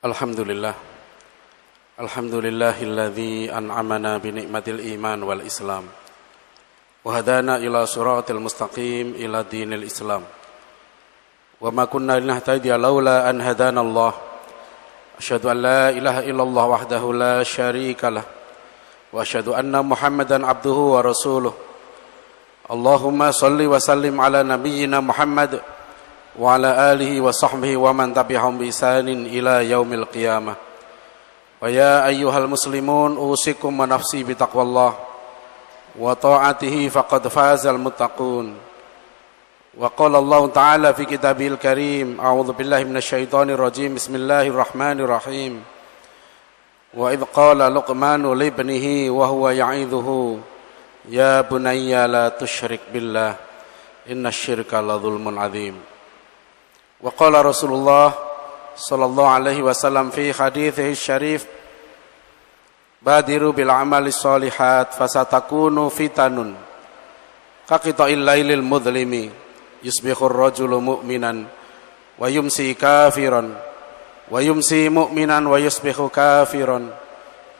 Alhamdulillah. Alhamdulillahilladzi an'amana bi ni'matil iman wal islam wa hadana ila siratal mustaqim ila dinil islam wa ma kunna linahtadiya laula an hadana Allah. Asyhadu an la ilaha illallah wahdahu la syarikalah wa asyhadu anna Muhammadan abduhu wa rasuluh. Allahumma salli wa sallim ala nabiyyina Muhammad wa ala alihi wa sahbihi wa man tabi'ahum bi ihsanin ila yaumil qiyamah. Wa ya ayyuhal muslimun usikum wa nafsi bi taqwallah wa ta'atihi faqad fazal muttaqun. Wa qala Allah ta'ala fi kitabil karim, a'udzu billahi minasyaitonir rajim, bismillahirrahmanirrahim. Wa idh qala Luqmanu li ibnihi wa huwa ya'idhuhu ya bunayya la tusyrik billah innasyirka la dzulmun 'adzim. Wa qala Rasulullah sallallahu alaihi wasallam fi hadithihi syarif, badiru bil amali sholihat fasatakunu fitanun kaqita'il lailil mudlimi yusbihur rajulu mu'minan wa yumsi kafiran wa yumsi mu'minan wa yusbihu kafiran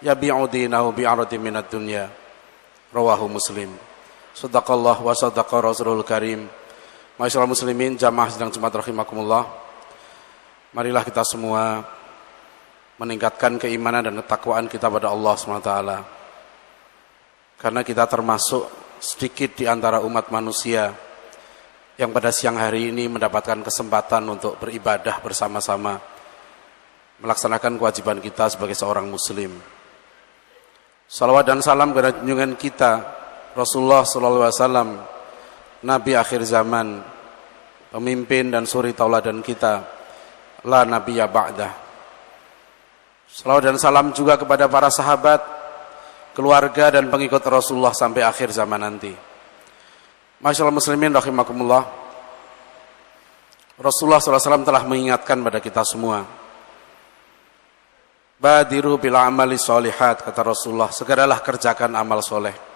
yabi'u dinahu bi'aradin minad dunya. Rawahu Muslim. Shadaqallah wa shadaqa Rasulul Karim. Ma'asyiral muslimin, jamaah sidang Jumat rahimakumullah. Marilah kita semua meningkatkan keimanan dan ketakwaan kita pada Allah SWT. Karena kita termasuk sedikit di antara umat manusia yang pada siang hari ini mendapatkan kesempatan untuk beribadah bersama-sama, melaksanakan kewajiban kita sebagai seorang muslim. Salawat dan salam kepada junjungan kita Rasulullah SAW, Nabi akhir zaman, pemimpin dan suri tauladan kita, la nabiyya ba'dah. Salawat dan salam juga kepada para sahabat, keluarga dan pengikut Rasulullah sampai akhir zaman nanti. Ma'asyiral muslimin rahimakumullah. Rasulullah SAW telah mengingatkan pada kita semua, badiru bil amali sholihat, kata Rasulullah, segeralah kerjakan amal soleh.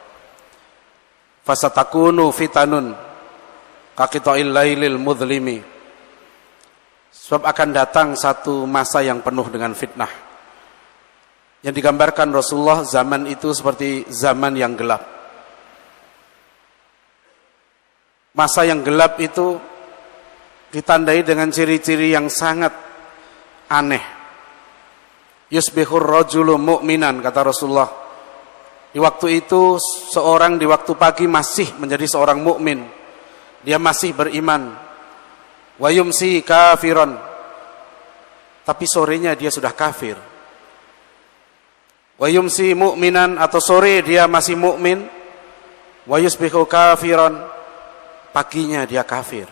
Fasatakunu fitanun kaqita'il lailil mudlimi, sebab akan datang satu masa yang penuh dengan fitnah. Yang digambarkan Rasulullah, zaman itu seperti zaman yang gelap. Masa yang gelap itu ditandai dengan ciri-ciri yang sangat aneh. Yusbihur rajulu mu'minan, kata Rasulullah. Di waktu itu seorang di waktu pagi masih menjadi seorang mukmin, dia masih beriman. Wa yumsi kafiran, tapi sorenya dia sudah kafir. Wa yumsi mu'minan, atau sore dia masih mukmin. Wa yusbihu kafiran, paginya dia kafir.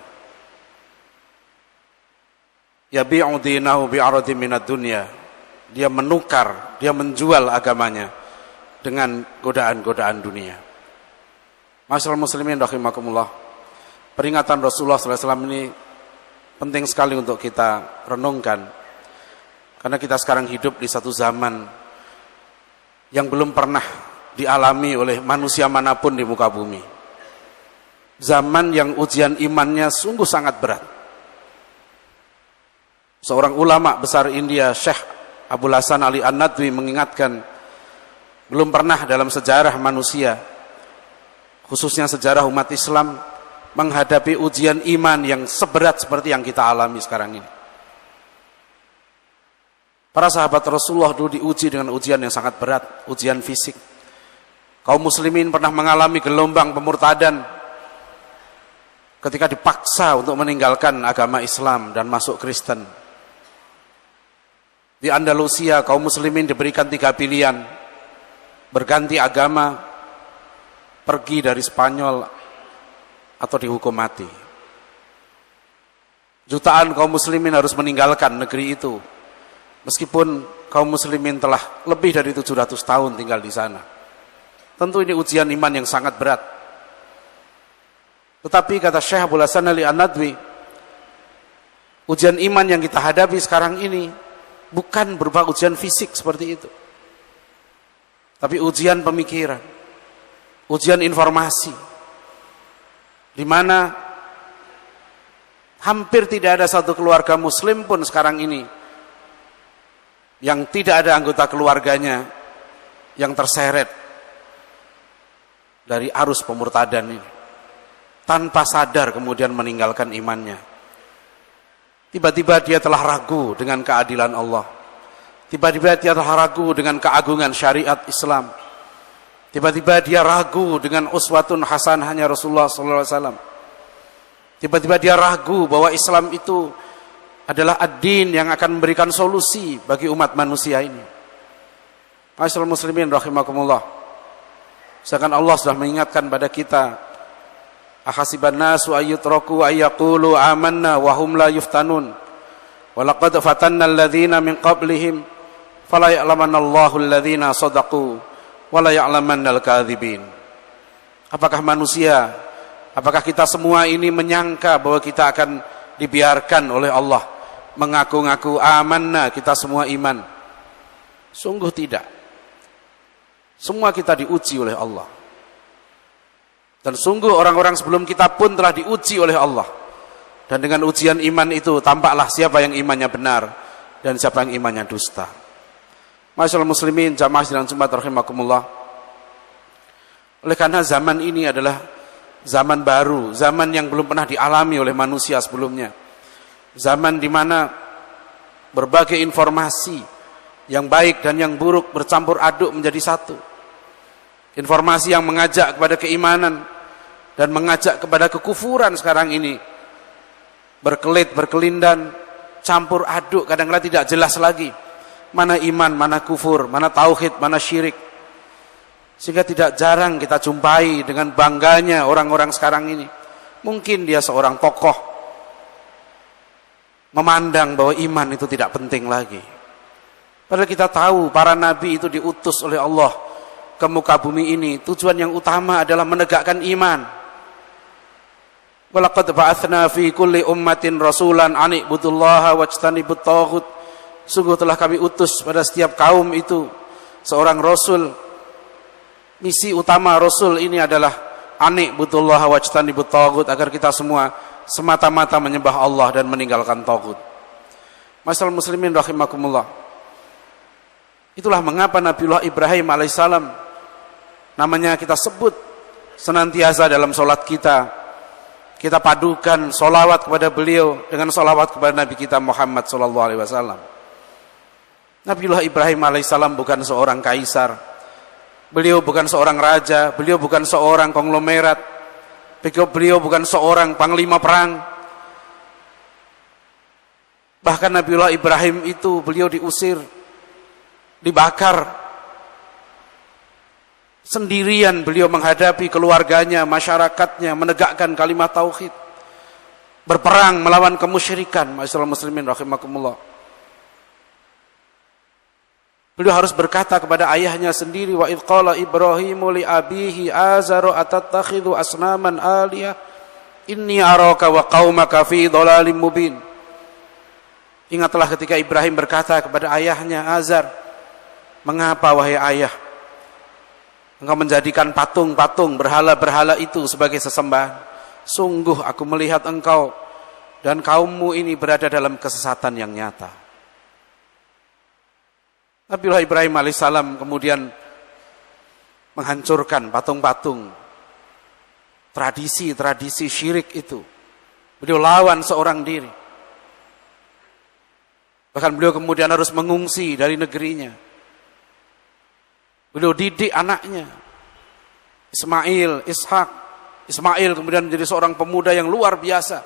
Yabi'u dinahu bi'aradin minad dunya, dia menukar, dia menjual agamanya dengan godaan-godaan dunia. Ma'asyiral muslimin rahimakumullah. Peringatan Rasulullah SAW ini penting sekali untuk kita renungkan. Karena kita sekarang hidup di satu zaman yang belum pernah dialami oleh manusia manapun di muka bumi. Zaman yang ujian imannya sungguh sangat berat. Seorang ulama besar India, Syekh Abul Hasan Ali An-Nadwi, mengingatkan, belum pernah dalam sejarah manusia, khususnya sejarah umat Islam, menghadapi ujian iman yang seberat seperti yang kita alami sekarang ini. Para sahabat Rasulullah dulu diuji dengan ujian yang sangat berat, ujian fisik. Kaum muslimin pernah mengalami gelombang pemurtadan ketika dipaksa untuk meninggalkan agama Islam dan masuk Kristen. Di Andalusia, kaum muslimin diberikan 3 pilihan: berganti agama, pergi dari Spanyol, atau dihukum mati. Jutaan kaum muslimin harus meninggalkan negeri itu, meskipun kaum muslimin telah lebih dari 700 tahun tinggal di sana. Tentu ini ujian iman yang sangat berat. Tetapi kata Syekh Abul Hasan Ali An-Nadwi, ujian iman yang kita hadapi sekarang ini bukan berupa ujian fisik seperti itu, tapi ujian pemikiran, ujian informasi, di mana hampir tidak ada satu keluarga muslim pun sekarang ini yang tidak ada anggota keluarganya yang terseret dari arus pemurtadan ini, tanpa sadar kemudian meninggalkan imannya. Tiba-tiba dia telah ragu dengan keadilan Allah. Tiba-tiba dia telah ragu dengan keagungan syariat Islam. Tiba-tiba dia ragu dengan uswatun hasanahnya Rasulullah SAW. Tiba-tiba dia ragu bahwa Islam itu adalah ad-din yang akan memberikan solusi bagi umat manusia ini. Ma'asyiral muslimin rahimakumullah. Sedangkan Allah sudah mengingatkan pada kita, ahasiban nasu ayyutraku ayyaqulu amanna wa hum la yuftanun. Wa laqad fatanna alladhina min qablihim fala ya'lamanna Allahu alladhina shadaqu wa la ya'lamanna al-kadzibin. Apakah manusia, apakah kita semua ini menyangka bahwa kita akan dibiarkan oleh Allah mengaku-ngaku amanna, kita semua iman? Sungguh tidak. Semua kita diuji oleh Allah. Dan sungguh orang-orang sebelum kita pun telah diuji oleh Allah. Dan dengan ujian iman itu tampaklah siapa yang imannya benar dan siapa yang imannya dusta. Ma'asyiral muslimin jamaah sidang Jumat rahimakumullah. Oleh karena zaman ini adalah zaman baru, zaman yang belum pernah dialami oleh manusia sebelumnya. Zaman di mana berbagai informasi yang baik dan yang buruk bercampur aduk menjadi satu. Informasi yang mengajak kepada keimanan dan mengajak kepada kekufuran sekarang ini berkelit, berkelindan, campur aduk, kadang-kadang tidak jelas lagi mana iman, mana kufur, mana tauhid, mana syirik. Sehingga tidak jarang kita jumpai dengan bangganya orang-orang sekarang ini. Mungkin dia seorang tokoh memandang bahwa iman itu tidak penting lagi. Padahal kita tahu para nabi itu diutus oleh Allah ke muka bumi ini. Tujuan yang utama adalah menegakkan iman. Walaqad ba'atsna fi kulli ummatin rasulan an ibudullaha wajtanibut taghut. Sungguh telah kami utus pada setiap kaum itu seorang rasul. Misi utama rasul ini adalah an ibudullaha wajtanibut taghut, agar kita semua semata-mata menyembah Allah dan meninggalkan taghut. Ma'asyiral muslimin rahimakumullah. Itulah mengapa Nabiullah Ibrahim alaihissalam namanya kita sebut senantiasa dalam sholat kita. Kita padukan sholawat kepada beliau dengan sholawat kepada Nabi kita Muhammad SAW. Nabiullah Ibrahim alaihissalam bukan seorang kaisar. Beliau bukan seorang raja. Beliau bukan seorang konglomerat. Beliau bukan seorang panglima perang. Bahkan Nabiullah Ibrahim itu beliau diusir, dibakar. Sendirian beliau menghadapi keluarganya, masyarakatnya, menegakkan kalimat tauhid. Berperang melawan kemusyrikan. Ma'asyiral muslimin rahimakumullah. Beliau harus berkata kepada ayahnya sendiri, wa idh qala Ibrahimu li abihi azara atattakhidhu asnaman aliyah inni araka wa qaumaka fi dhalalim mubin. Ingatlah ketika Ibrahim berkata kepada ayahnya Azar, mengapa wahai ayah engkau menjadikan patung-patung berhala-berhala itu sebagai sesembahan? Sungguh aku melihat engkau dan kaummu ini berada dalam kesesatan yang nyata. Nabiullah Ibrahim alaihissalam kemudian menghancurkan patung-patung, tradisi-tradisi syirik itu. Beliau lawan seorang diri. Bahkan beliau kemudian harus mengungsi dari negerinya. Beliau didik anaknya Ismail, Ishak. Ismail kemudian menjadi seorang pemuda yang luar biasa.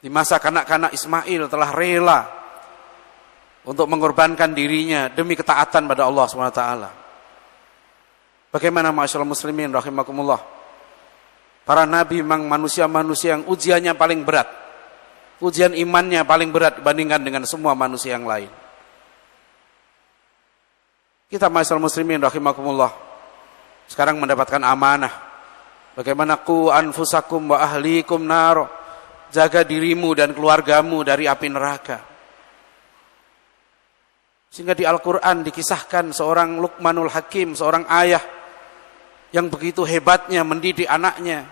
Di masa kanak-kanak Ismail telah rela untuk mengorbankan dirinya demi ketaatan pada Allah SWT. Bagaimana ma'asyiral muslimin rahimakumullah? Para nabi memang manusia-manusia yang ujiannya paling berat. Ujian imannya paling berat dibandingkan dengan semua manusia yang lain. Kita ma'asyiral muslimin rahimakumullah sekarang mendapatkan amanah. Bagaimana qu anfusakum wa ahlikum nar. Jaga dirimu dan keluargamu dari api neraka. Sehingga di Al-Quran dikisahkan seorang Luqmanul Hakim, seorang ayah yang begitu hebatnya mendidik anaknya.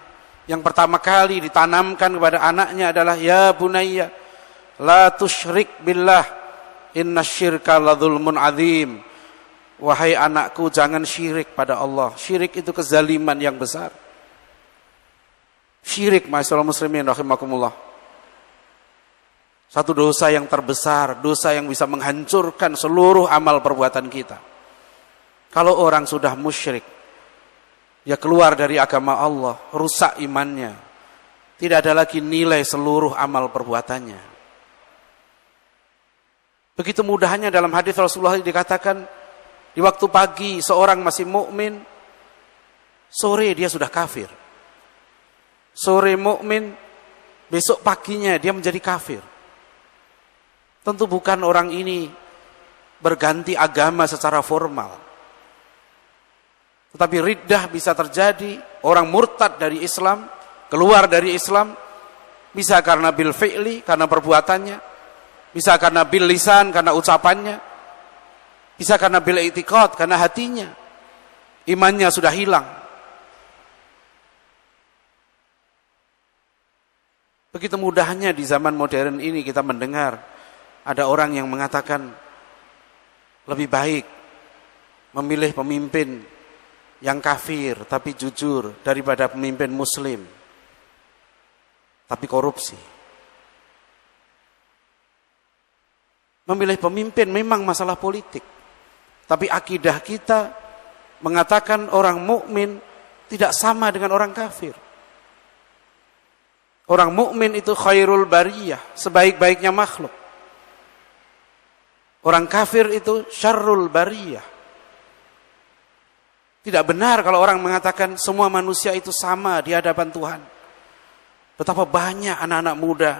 Yang pertama kali ditanamkan kepada anaknya adalah ya bunayya la tusyrik billah Innasyirka ladzulmun adzim. Wahai anakku, jangan syirik pada Allah. Syirik itu kezaliman yang besar. Syirik, ma'asyiral muslimin rahimakumullah, satu dosa yang terbesar, dosa yang bisa menghancurkan seluruh amal perbuatan kita. Kalau orang sudah musyrik, dia keluar dari agama Allah, rusak imannya, tidak ada lagi nilai seluruh amal perbuatannya. Begitu mudahnya dalam hadis Rasulullah dikatakan, di waktu pagi seorang masih mukmin, sore dia sudah kafir. Sore mukmin, besok paginya dia menjadi kafir. Tentu bukan orang ini berganti agama secara formal. Tetapi riddah bisa terjadi, orang murtad dari Islam, keluar dari Islam, bisa karena bil fi'li, karena perbuatannya, bisa karena bil lisan, karena ucapannya, bisa karena bil i'tiqad, karena hatinya, imannya sudah hilang. Begitu mudahnya di zaman modern ini kita mendengar ada orang yang mengatakan lebih baik memilih pemimpin yang kafir tapi jujur daripada pemimpin muslim tapi korupsi. Memilih pemimpin memang masalah politik, tapi akidah kita mengatakan orang mukmin tidak sama dengan orang kafir. Orang mukmin itu khairul bariyah, sebaik-baiknya makhluk. Orang kafir itu syarrul bariyah. Tidak benar kalau orang mengatakan semua manusia itu sama di hadapan Tuhan. Betapa banyak anak-anak muda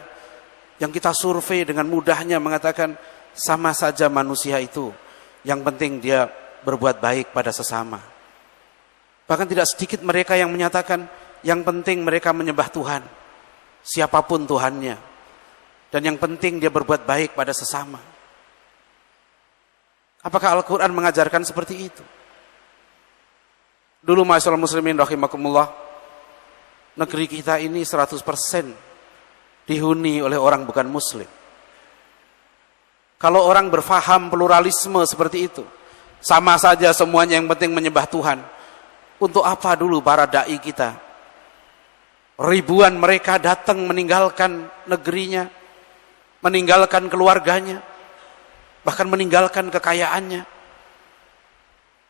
yang kita survei dengan mudahnya mengatakan sama saja manusia itu. Yang penting dia berbuat baik pada sesama. Bahkan tidak sedikit mereka yang menyatakan yang penting mereka menyembah Tuhan, siapapun Tuhannya. Dan yang penting dia berbuat baik pada sesama. Apakah Al-Quran mengajarkan seperti itu? Dulu ma'asyiral muslimin rahimakumullah, negeri kita ini 100% dihuni oleh orang bukan muslim. Kalau orang berfaham pluralisme seperti itu, sama saja semuanya yang penting menyembah Tuhan, untuk apa dulu para da'i kita? Ribuan mereka datang meninggalkan negerinya, meninggalkan keluarganya, bahkan meninggalkan kekayaannya.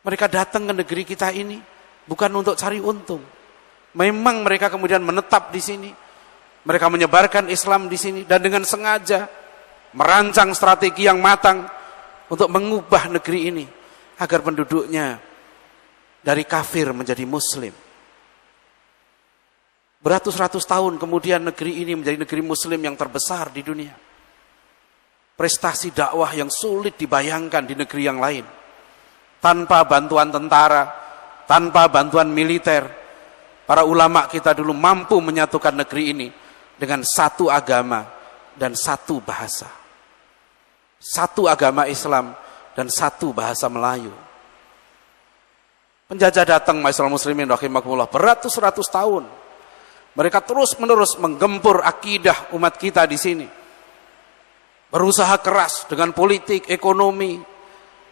Mereka datang ke negeri kita ini bukan untuk cari untung. Memang mereka kemudian menetap di sini. Mereka menyebarkan Islam di sini dan dengan sengaja merancang strategi yang matang untuk mengubah negeri ini agar penduduknya dari kafir menjadi muslim. Beratus-ratus tahun kemudian negeri ini menjadi negeri muslim yang terbesar di dunia. Prestasi dakwah yang sulit dibayangkan di negeri yang lain. Tanpa bantuan tentara, tanpa bantuan militer, para ulama kita dulu mampu menyatukan negeri ini dengan satu agama dan satu bahasa. Satu agama Islam dan satu bahasa Melayu. Penjajah datang, ma'asyiral muslimin rahimakumullah, beratus-ratus tahun. Mereka terus-menerus menggempur akidah umat kita di sini. Berusaha keras dengan politik, ekonomi,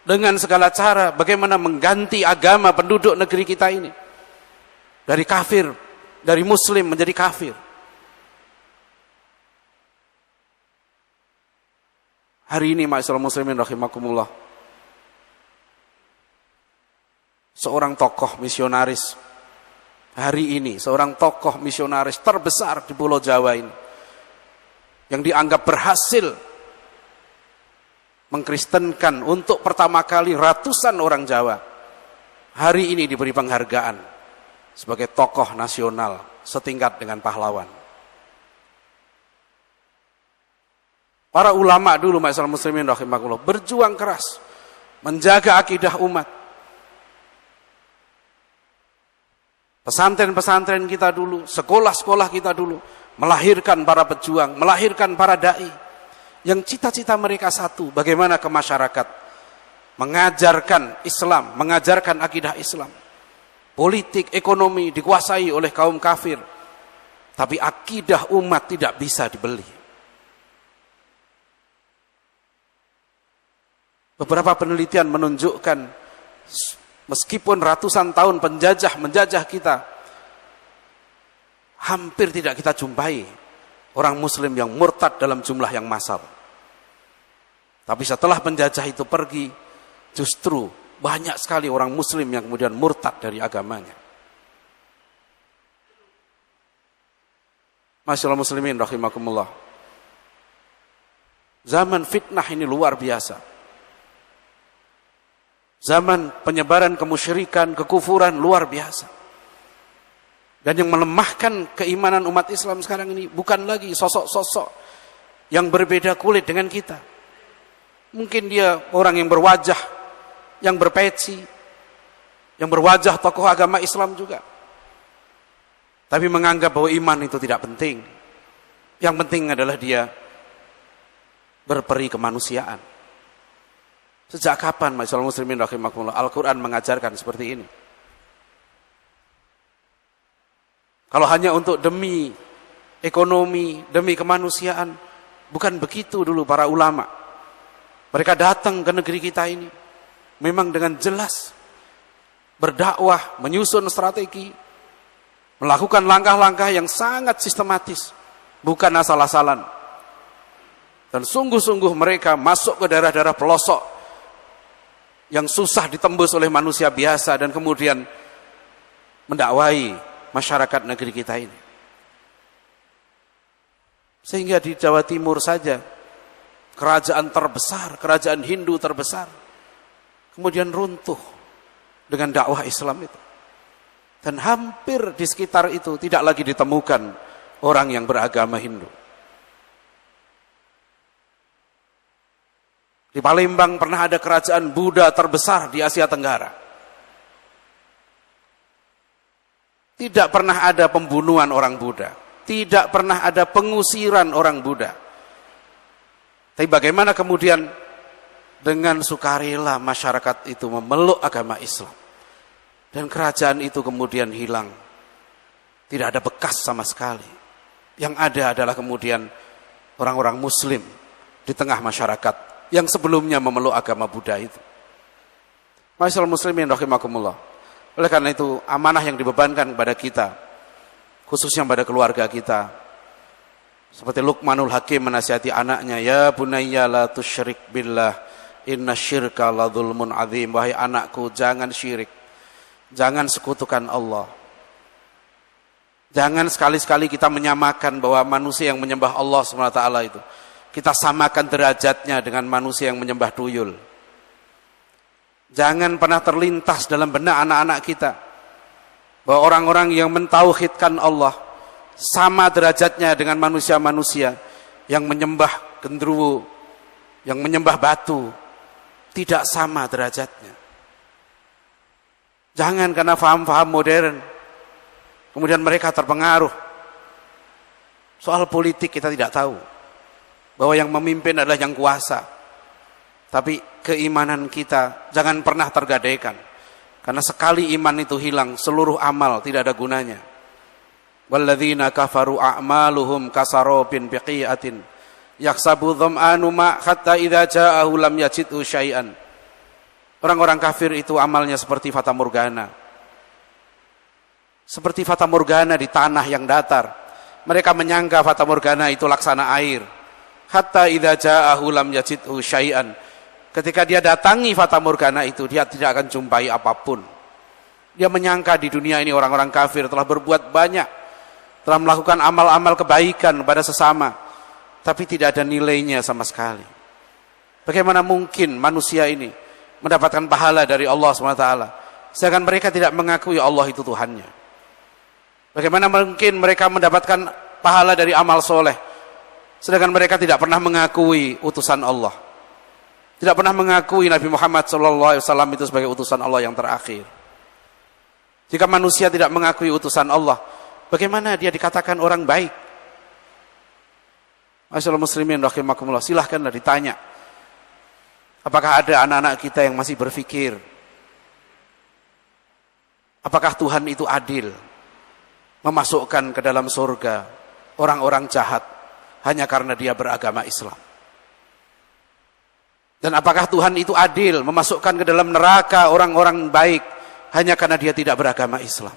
dengan segala cara bagaimana mengganti agama penduduk negeri kita ini. Dari kafir, dari muslim menjadi kafir. Hari ini ma'asyiral muslimin rahimakumullah, seorang tokoh misionaris, hari ini seorang tokoh misionaris terbesar di Pulau Jawa ini, yang dianggap berhasil mengkristenkan untuk pertama kali ratusan orang Jawa, hari ini diberi penghargaan sebagai tokoh nasional setingkat dengan pahlawan. Para ulama dulu ma'asyiral muslimin rahimakumullah berjuang keras menjaga akidah umat. Pesantren-pesantren kita dulu, sekolah-sekolah kita dulu melahirkan para pejuang, melahirkan para dai yang cita-cita mereka satu, bagaimana ke masyarakat mengajarkan Islam, mengajarkan akidah Islam. Politik, ekonomi dikuasai oleh kaum kafir, tapi akidah umat tidak bisa dibeli. Beberapa penelitian menunjukkan meskipun ratusan tahun penjajah menjajah kita, hampir tidak kita jumpai orang muslim yang murtad dalam jumlah yang massal. Tapi setelah penjajah itu pergi, justru banyak sekali orang muslim yang kemudian murtad dari agamanya. Masyaallah muslimin rahimakumullah. Zaman fitnah ini luar biasa. Zaman penyebaran kemusyrikan, kekufuran luar biasa. Dan yang melemahkan keimanan umat Islam sekarang ini bukan lagi sosok-sosok yang berbeda kulit dengan kita. Mungkin dia orang yang berwajah, yang berpeci, yang berwajah tokoh agama Islam juga. Tapi menganggap bahwa iman itu tidak penting. Yang penting adalah dia berperi kemanusiaan. Sejak kapan, masyaallah muslimin rahimakumullah, Al-Quran mengajarkan seperti ini? Kalau hanya untuk demi ekonomi, demi kemanusiaan, bukan begitu dulu para ulama. Mereka datang ke negeri kita ini memang dengan jelas berdakwah, menyusun strategi, melakukan langkah-langkah yang sangat sistematis, bukan asal-asalan. Dan sungguh-sungguh mereka masuk ke daerah-daerah pelosok yang susah ditembus oleh manusia biasa dan kemudian mendakwai masyarakat negeri kita ini. Sehingga di Jawa Timur saja, kerajaan terbesar, kerajaan Hindu terbesar, kemudian runtuh dengan dakwah Islam itu. Dan hampir di sekitar itu tidak lagi ditemukan orang yang beragama Hindu. Di Palembang pernah ada kerajaan Buddha terbesar di Asia Tenggara. Tidak pernah ada pembunuhan orang Buddha. Tidak pernah ada pengusiran orang Buddha. Tapi bagaimana kemudian dengan sukarela masyarakat itu memeluk agama Islam. Dan kerajaan itu kemudian hilang. Tidak ada bekas sama sekali. Yang ada adalah kemudian orang-orang muslim di tengah masyarakat yang sebelumnya memeluk agama Buddha itu. Masyaallah muslimin rahimakumullah. Oleh karena itu amanah yang dibebankan kepada kita, khususnya pada keluarga kita. Seperti Luqmanul Hakim menasihati anaknya, ya bunayya la tusyrik billah, inna syirka la dzulmun adzim. Wahai anakku, jangan syirik, jangan sekutukan Allah. Jangan sekali-sekali kita menyamakan bahwa manusia yang menyembah Allah SWT itu, kita samakan derajatnya dengan manusia yang menyembah tuyul. Jangan pernah terlintas dalam benak anak-anak kita bahwa orang-orang yang mentauhidkan Allah sama derajatnya dengan manusia-manusia yang menyembah genderuwo, yang menyembah batu. Tidak sama derajatnya. Jangan karena faham-faham modern kemudian mereka terpengaruh. Soal politik kita tidak tahu bahwa yang memimpin adalah yang kuasa. Tapi keimanan kita jangan pernah tergadaikan. Karena sekali iman itu hilang, seluruh amal tidak ada gunanya. Walladzina kafaru a'maluhum kasarabin biqi'atin yaksabu dham'anu ma hatta idza ja'ahu lam yajidhu syai'an. Orang-orang kafir itu amalnya seperti fata morgana. Seperti fata morgana di tanah yang datar. Mereka menyangka fata morgana itu laksana air. Hatta idza ja'ahu lam yajidhu syai'an. Ketika dia datangi fata morgana itu, dia tidak akan jumpai apapun. Dia menyangka di dunia ini orang-orang kafir telah berbuat banyak, telah melakukan amal-amal kebaikan pada sesama, tapi tidak ada nilainya sama sekali. Bagaimana mungkin manusia ini mendapatkan pahala dari Allah SWT, sedangkan mereka tidak mengakui Allah itu Tuhannya? Bagaimana mungkin mereka mendapatkan pahala dari amal soleh, sedangkan mereka tidak pernah mengakui utusan Allah? Tidak pernah mengakui Nabi Muhammad SAW itu sebagai utusan Allah yang terakhir. Jika manusia tidak mengakui utusan Allah, bagaimana dia dikatakan orang baik? Masyaallah muslimin rahimakumullah, silahkanlah ditanya. Apakah ada anak-anak kita yang masih berpikir, apakah Tuhan itu adil, memasukkan ke dalam surga orang-orang jahat hanya karena dia beragama Islam? Dan apakah Tuhan itu adil memasukkan ke dalam neraka orang-orang baik hanya karena dia tidak beragama Islam?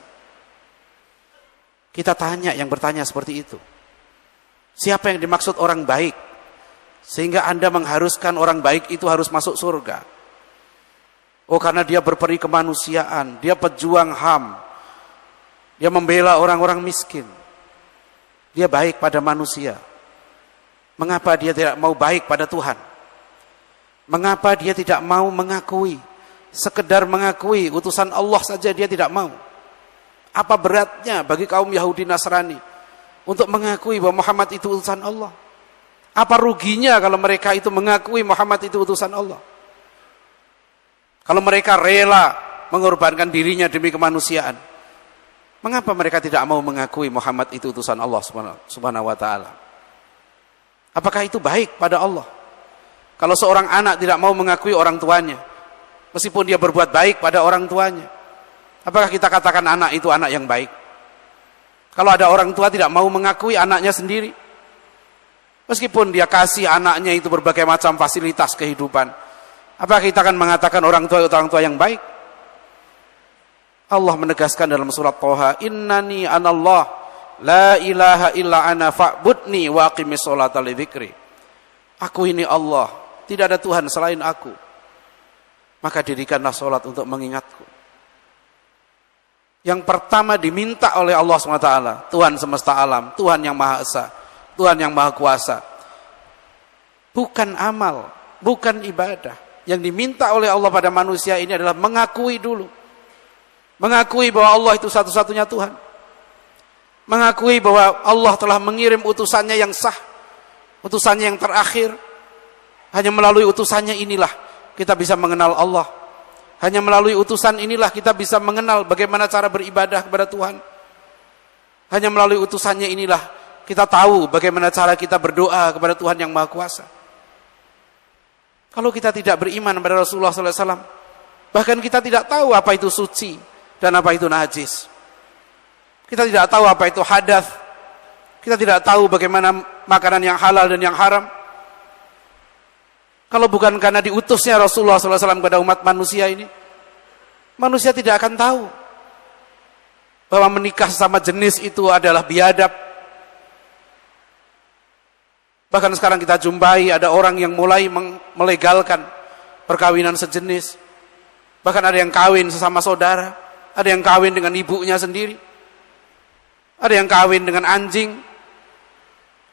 Kita tanya yang bertanya seperti itu. Siapa yang dimaksud orang baik? Sehingga Anda mengharuskan orang baik itu harus masuk surga. Oh, karena dia berperi kemanusiaan, dia pejuang HAM, dia membela orang-orang miskin, dia baik pada manusia. Mengapa dia tidak mau baik pada Tuhan? Mengapa dia tidak mau mengakui, sekedar mengakui utusan Allah saja dia tidak mau? Apa beratnya bagi kaum Yahudi Nasrani untuk mengakui bahwa Muhammad itu utusan Allah? Apa ruginya kalau mereka itu mengakui Muhammad itu utusan Allah? Kalau mereka rela mengorbankan dirinya demi kemanusiaan, mengapa mereka tidak mau mengakui Muhammad itu utusan Allah Subhanahu wa taala? Apakah itu baik pada Allah? Kalau seorang anak tidak mau mengakui orang tuanya, meskipun dia berbuat baik pada orang tuanya, apakah kita katakan anak itu anak yang baik? Kalau ada orang tua tidak mau mengakui anaknya sendiri, meskipun dia kasih anaknya itu berbagai macam fasilitas kehidupan, apakah kita akan mengatakan orang tua yang baik? Allah menegaskan dalam surat Thaha, innani anallah la ilaha illa ana fa'budni wa aqimis sholata li dzikri. Aku ini Allah, tidak ada Tuhan selain aku, maka dirikanlah sholat untuk mengingatku. Yang pertama diminta oleh Allah SWT, Tuhan semesta alam, Tuhan yang Maha Esa, Tuhan yang Maha Kuasa, bukan amal, bukan ibadah. Yang diminta oleh Allah pada manusia ini adalah mengakui dulu, mengakui bahwa Allah itu satu-satunya Tuhan, mengakui bahwa Allah telah mengirim utusannya yang sah, utusannya yang terakhir. Hanya melalui utusannya inilah kita bisa mengenal Allah. Hanya melalui utusan inilah kita bisa mengenal bagaimana cara beribadah kepada Tuhan. Hanya melalui utusannya inilah kita tahu bagaimana cara kita berdoa kepada Tuhan yang Maha Kuasa. Kalau kita tidak beriman kepada Rasulullah SAW, bahkan kita tidak tahu apa itu suci dan apa itu najis. Kita tidak tahu apa itu hadath. Kita tidak tahu bagaimana makanan yang halal dan yang haram. Kalau bukan karena diutusnya Rasulullah SAW kepada umat manusia ini, manusia tidak akan tahu bahwa menikah sesama jenis itu adalah biadab. Bahkan sekarang kita jumpai ada orang yang mulai melegalkan perkawinan sejenis. Bahkan ada yang kawin sesama saudara, ada yang kawin dengan ibunya sendiri, ada yang kawin dengan anjing.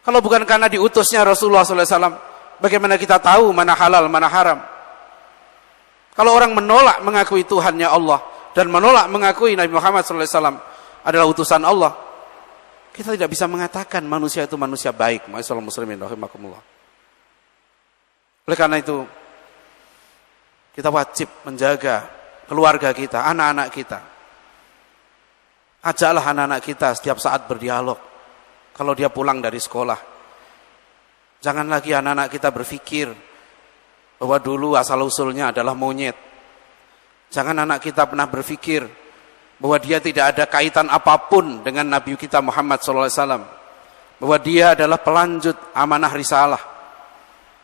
Kalau bukan karena diutusnya Rasulullah SAW, bagaimana kita tahu mana halal, mana haram? Kalau orang menolak mengakui Tuhannya Allah dan menolak mengakui Nabi Muhammad SAW adalah utusan Allah, kita tidak bisa mengatakan manusia itu manusia baik. Ma'asyiral muslimin rahimakumullah. Oleh karena itu, kita wajib menjaga keluarga kita, anak-anak kita. Ajaklah anak-anak kita setiap saat berdialog. Kalau dia pulang dari sekolah, jangan lagi anak-anak kita berpikir bahwa dulu asal-usulnya adalah monyet. Jangan anak kita pernah berpikir bahwa dia tidak ada kaitan apapun dengan Nabi kita Muhammad SAW. Bahwa dia adalah pelanjut amanah risalah.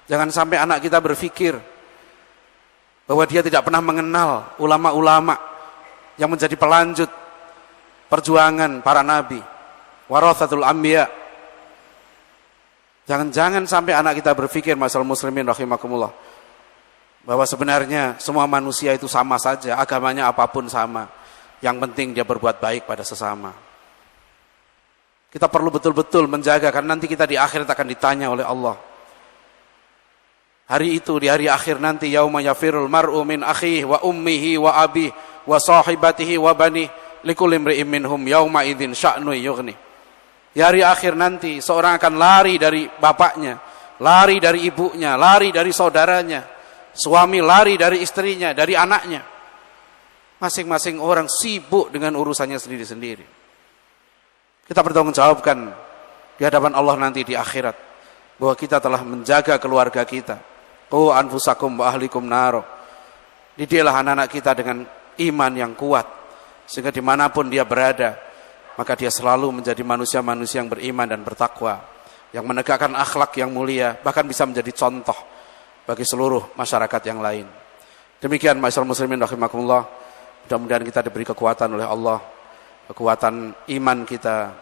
Jangan sampai anak kita berpikir bahwa dia tidak pernah mengenal ulama-ulama yang menjadi pelanjut perjuangan para nabi. Warathatul anbiya. Jangan-jangan sampai anak kita berpikir, ma'asyiral muslimin rahimakumullah, bahwa sebenarnya semua manusia itu sama saja, agamanya apapun sama. Yang penting dia berbuat baik pada sesama. Kita perlu betul-betul menjaga, karena nanti kita di akhirat akan ditanya oleh Allah. Hari itu, di hari akhir nanti, yauma yafirul mar'u min akhihi wa ummihi wa abihi wa sahibatihi wa banihi likulli imri'in minhum yauma idzin sya'nu yughni. Di hari akhir nanti seorang akan lari dari bapaknya, lari dari ibunya, lari dari saudaranya, suami lari dari istrinya, dari anaknya. Masing-masing orang sibuk dengan urusannya sendiri-sendiri. Kita bertanggungjawabkan di hadapan Allah nanti di akhirat bahwa kita telah menjaga keluarga kita. Qu anfusakum wa ahlikum naro. Didiklah anak-anak kita dengan iman yang kuat, sehingga dimanapun dia berada, maka dia selalu menjadi manusia-manusia yang beriman dan bertakwa, yang menegakkan akhlak yang mulia, bahkan bisa menjadi contoh bagi seluruh masyarakat yang lain. Demikian ma'asyiral muslimin rahimakumullah. Mudah-mudahan kita diberi kekuatan oleh Allah, kekuatan iman kita,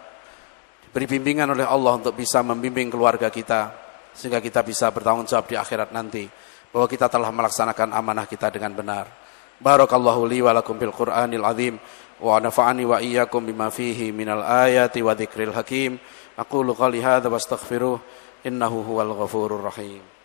diberi bimbingan oleh Allah untuk bisa membimbing keluarga kita, sehingga kita bisa bertanggung jawab di akhirat nanti, bahwa kita telah melaksanakan amanah kita dengan benar. Barakallahu li wa lakum bil Qur'anil azim, wa nafa'ani wa iyyakum bima fihi minal ayati wa dzikril hakim. Aqulu qali hadza wastaghfiruh, innahu huwal ghafurur rahim.